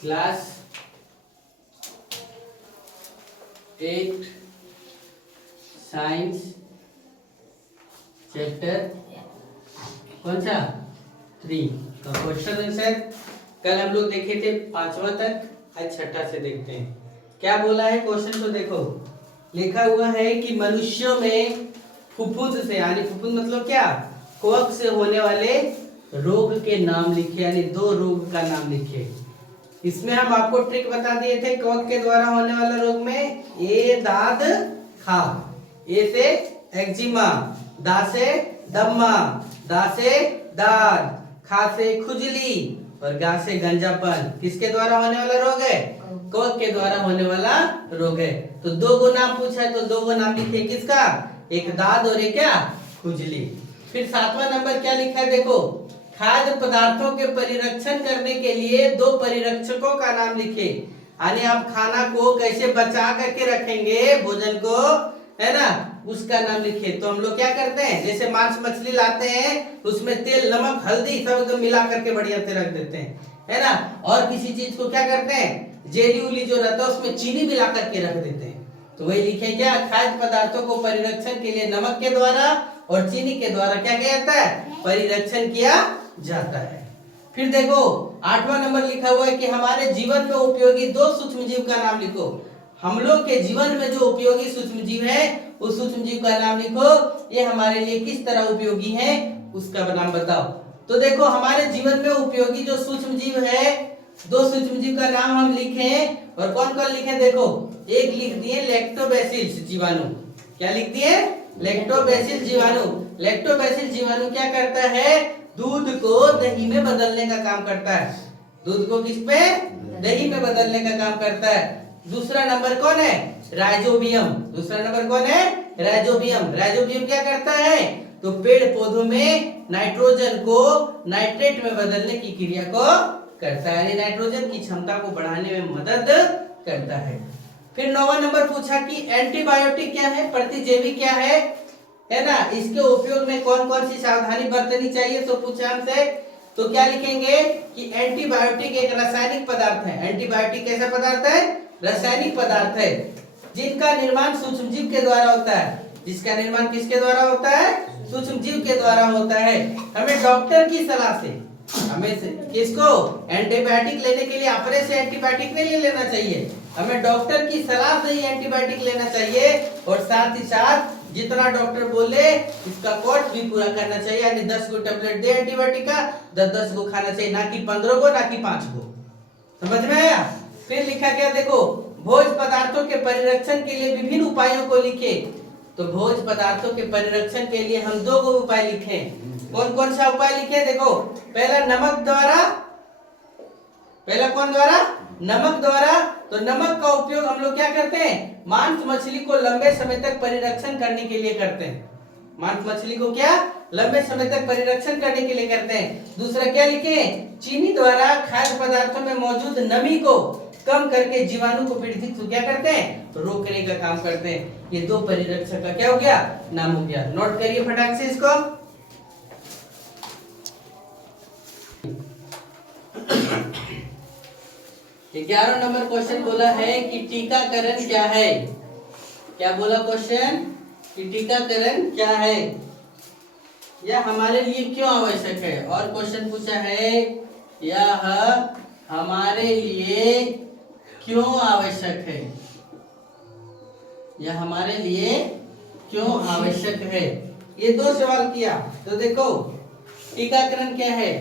Class 8 science chapter कौन सा 3 का क्वेश्चन आंसर कल हम लोग देखे थे 5वां तक, आज 6ठा से देखते हैं क्या बोला है क्वेश्चन। तो देखो लिखा हुआ है कि मनुष्यों में फुफ्फुस से यानी फुफ्फुस मतलब क्या, कवक से होने वाले रोग के नाम लिखे, यानी 2 रोग का नाम लिखे। इसमें हम आपको ट्रिक बता दिए थे कवक के द्वारा होने वाला रोग में ए दाद खा, ए से एक्जिमा, दा से दम्मा, दा से दाद, खा से खुजली और गा से गंजापन। किसके द्वारा होने वाला रोग है, कवक के द्वारा होने वाला रोग है। तो 2 गो नाम पूछा है तो 2 गो नाम लिखे, किसका, एक दाद और एक क्या, खुजली। फिर 7वां नंबर क्या लिखा है देखो, खाद्य पदार्थों के परिरक्षण करने के लिए 2 परिरक्षकों का नाम लिखे, यानी आप खाना को कैसे बचा करके रखेंगे, भोजन को, है ना, उसका नाम लिखे। तो हम लोग क्या करते हैं, जैसे मांस मछली लाते हैं उसमें तेल नमक हल्दी सब एकदम मिला करके बढ़िया से रख देते हैं, है ना। और किसी चीज को क्या करते हैं, जेली उली जो रहता है उसमें चीनी मिला करके रख देते हैं। तो वही लिखे क्या, खाद्य पदार्थों को परिरक्षण के लिए नमक के द्वारा और चीनी के द्वारा क्या किया जाता है, परिरक्षण किया जाता है। फिर देखो 8वां नंबर लिखा हुआ है कि हमारे जीवन में उपयोगी 2 सूक्ष्म जीव का नाम लिखो। हम लोग के जीवन में जो उपयोगी सूक्ष्म जीव है उस सूक्ष्म जीव का नाम लिखो, ये हमारे लिए किस तरह उपयोगी है उसका नाम बताओ। तो देखो हमारे जीवन में उपयोगी जो सूक्ष्म जीव है, 2 सूक्ष्म जीव का नाम हम लिखे और कौन कौन लिखे देखो, एक लिख दिए लैक्टोबैसिलस जीवाणु। क्या लिख दिए, लैक्टोबैसिलस जीवाणु। लैक्टोबैसिलस जीवाणु क्या करता है, दूध को दही में बदलने का काम करता है। दूध को किस पे, दही में बदलने का काम करता है। दूसरा नंबर कौन है, राइजोबियम। दूसरा नंबर कौन है, राइजोबियम। राइजोबियम क्या करता है, तो पेड़ पौधों में नाइट्रोजन को नाइट्रेट में बदलने की क्रिया को करता है, यानी नाइट्रोजन की क्षमता को बढ़ाने में मदद करता है। फिर 9वां नंबर पूछा कि एंटीबायोटिक क्या है, प्रतिजैवी क्या है ना, इसके उपयोग में कौन कौन सी सावधानी बरतनी चाहिए। तो पूछा हमसे, तो क्या लिखेंगे कि एंटीबायोटिक एक रासायनिक पदार्थ है। एंटीबायोटिक कैसा पदार्थ है, रासायनिक पदार्थ है जिनका निर्माण सूक्ष्मजीव के द्वारा होता है। जिसका निर्माण किसके द्वारा होता है, सूक्ष्मजीव के द्वारा होता है। हमें डॉक्टर की सलाह से, हमें किसको, एंटीबायोटिक लेने के लिए अपने से एंटीबायोटिक नहीं लेना चाहिए, हमें डॉक्टर की सलाह से ही एंटीबायोटिक लेना चाहिए। और साथ ही साथ जितना डॉक्टर बोले इसका कोर्स भी पूरा करना चाहिए, यानी 10 गो टेबलेट दे एंटीबायोटिक का, 10 गो खाना चाहिए, ना कि 15 गो, ना कि 5 गो। समझ में आया। फिर लिखा क्या देखो, भोज्य पदार्थों के परिरक्षण के लिए विभिन्न उपायों को लिखे। तो भोज्य पदार्थों के परिरक्षण के लिए हम 2 गो उपाय लिखे। कौन कौन सा उपाय लिखे देखो, पहला नमक द्वारा, पहला कौन द्वारा, नमक द्वारा। तो नमक का उपयोग हम लोग क्या करते हैं, मांस मछली को लंबे समय तक परिरक्षण करने के लिए करते हैं। मांस मछली को क्या, लंबे समय तक परिरक्षण करने के लिए करते हैं। दूसरा क्या लिखे, चीनी द्वारा खाद्य पदार्थों में मौजूद नमी को कम करके जीवाणु को पीड़ित को क्या करते हैं, तो रोकने का काम करते हैं। ये 2 परिरक्षक का क्या हो गया, नाम हो गया। नोट करिए फटाक से इसको। 11 नंबर क्वेश्चन बोला है कि टीकाकरण क्या है। क्या बोला क्वेश्चन, कि टीकाकरण क्या है, यह हमारे लिए क्यों आवश्यक है। और क्वेश्चन पूछा है यह हमारे लिए क्यों आवश्यक है, यह हमारे लिए क्यों आवश्यक है। ये 2 सवाल किया। तो देखो टीकाकरण क्या है,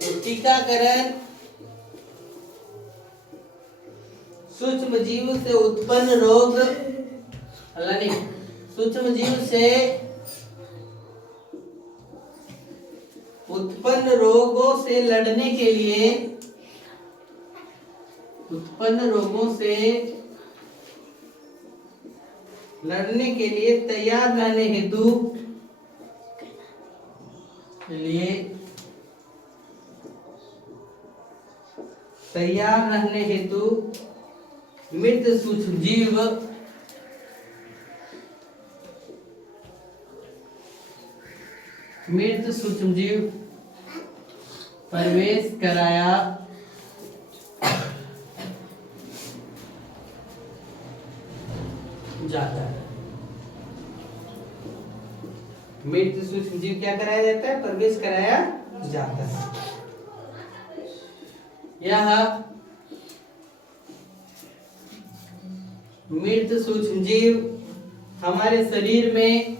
तो टीकाकरण सूक्ष्म जीव से उत्पन्न रोग, सूक्ष्म जीव से उत्पन्न रोगों से लड़ने के लिए, उत्पन्न रोगों से लड़ने के लिए तैयार रहने हेतु, तैयार रहने हेतु मृत सूक्ष्मजीव प्रवेश कराया जाता है। मृत सूक्ष्म जीव क्या कराया जाता है? प्रवेश कराया जाता है। यह मृत सूक्ष्म जीव हमारे शरीर में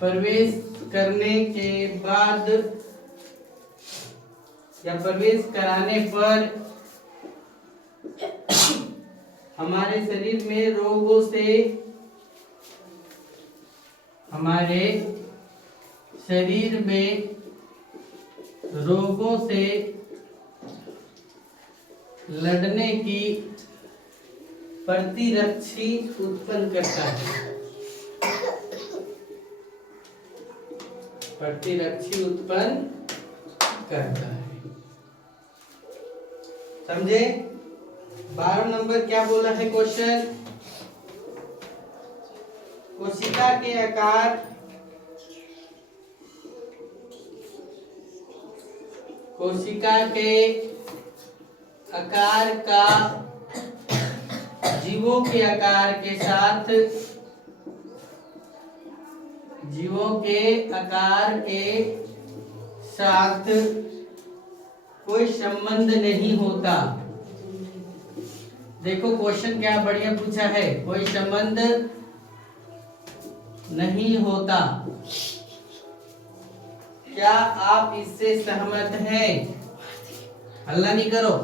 प्रवेश करने के बाद या प्रवेश कराने पर हमारे शरीर में रोगों से लड़ने की प्रतिरक्षी उत्पन्न करता है। प्रतिरक्षी उत्पन्न करता है। समझे? 12 नंबर क्या बोला है क्वेश्चन? कोशिका के आकार का जीवों के आकार के साथ कोई संबंध नहीं होता। देखो क्वेश्चन क्या बढ़िया पूछा है, कोई संबंध नहीं होता। क्या आप इससे सहमत हैं? हल्ला नहीं करो।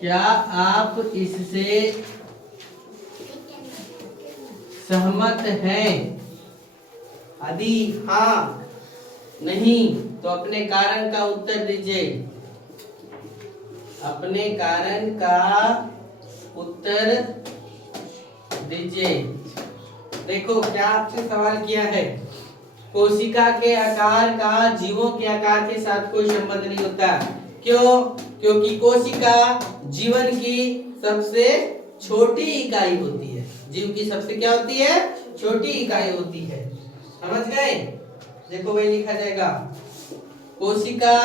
क्या आप इससे सहमत हैं? यदि हाँ नहीं तो अपने कारण का उत्तर दीजिए। अपने कारण का उत्तर दीजिए। देखो क्या आपसे सवाल किया है, कोशिका के आकार का जीवों के आकार के साथ कोई संबंध नहीं होता। क्यों? क्योंकि कोशिका जीवन की सबसे छोटी इकाई होती है। जीव की सबसे क्या होती है? छोटी इकाई होती है। समझ गए? देखो वही लिखा जाएगा, कोशिका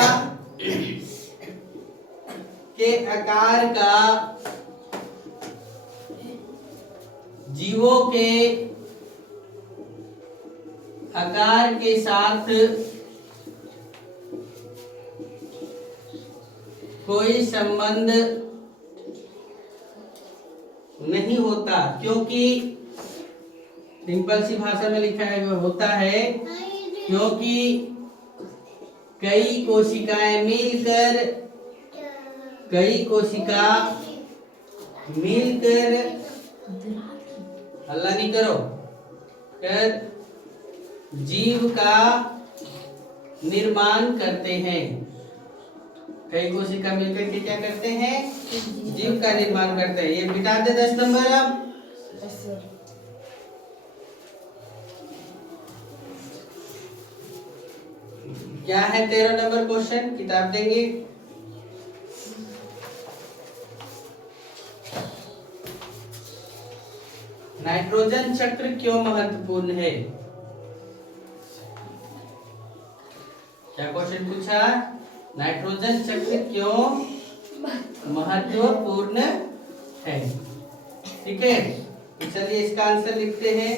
के आकार का जीवों के आकार के साथ कोई संबंध नहीं होता। क्योंकि सिंपल सी भाषा में लिखा है वो होता है क्योंकि कई कोशिका मिलकर हल्ला नहीं करो, कर जीव का निर्माण करते हैं। कई कोशिका मिलकर के क्या करते हैं? जीव का निर्माण करते हैं। ये मिटा दे 10 नंबर। अब क्या है 13 नंबर क्वेश्चन? किताब देंगे। नाइट्रोजन चक्र क्यों महत्वपूर्ण है? क्या क्वेश्चन पूछा? नाइट्रोजन चक्र क्यों महत्वपूर्ण है? ठीक है, तो चलिए इसका आंसर लिखते हैं।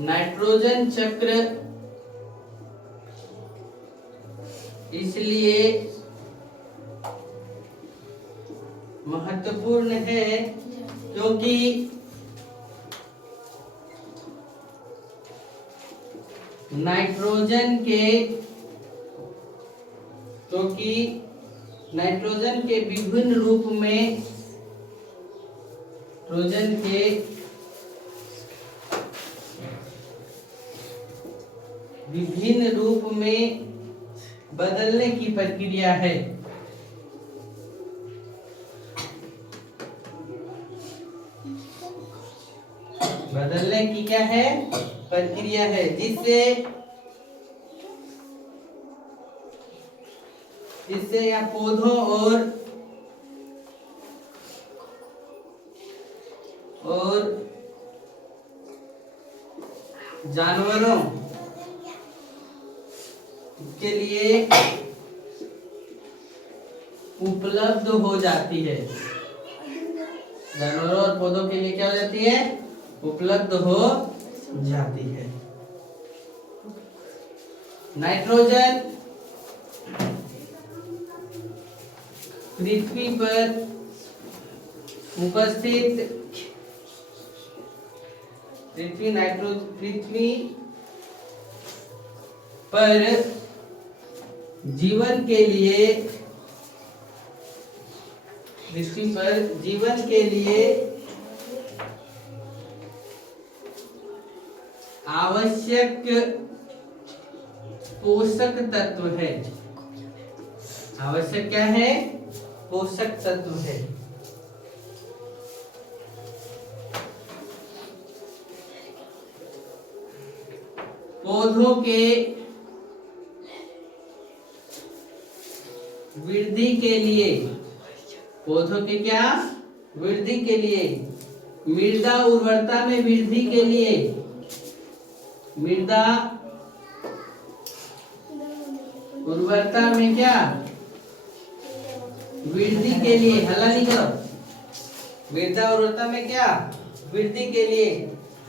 नाइट्रोजन चक्र इसलिए महत्वपूर्ण है क्योंकि नाइट्रोजन के विभिन्न रूप में बदलने की प्रक्रिया है। बदलने की क्या है? प्रक्रिया है, जिससे या पौधों और जानवरों के लिए उपलब्ध हो जाती है। जानवरों और पौधों के लिए क्या हो जाती है? उपलब्ध हो जाती है। नाइट्रोजन पृथ्वी पर उपस्थित पृथ्वी पर जीवन के लिए आवश्यक पोषक तत्व है। आवश्यक क्या है? पोषक तत्व है। पौधों के वृद्धि के लिए, पौधों के क्या वृद्धि के लिए, मृदा उर्वरता में वृद्धि के लिए, मृदा उर्वरता में क्या वृद्धि के लिए, हल्ला नहीं करो, मृदा उर्वरता में क्या वृद्धि के लिए,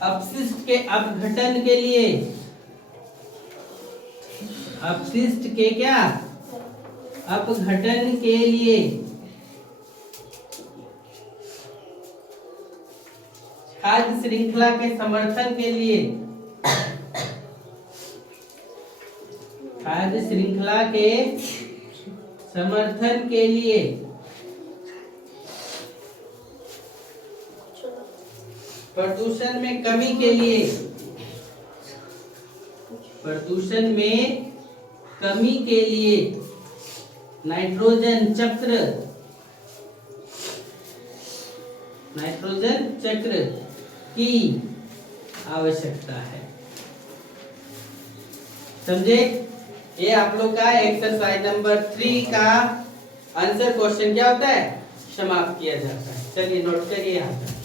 अपशिष्ट के अपघटन के लिए, अपशिष्ट के क्या अपघटन के लिए, खाद्य श्रृंखला के समर्थन के लिए, खाद्य श्रृंखला के समर्थन के लिए, प्रदूषण में कमी के लिए, प्रदूषण में कमी के लिए नाइट्रोजन चक्र की आवश्यकता है। समझे? ये आप लोग का एक्सरसाइज नंबर 3 का आंसर क्वेश्चन क्या होता है? समाप्त किया जाता है। चलिए नोट करिए यहाँ पर।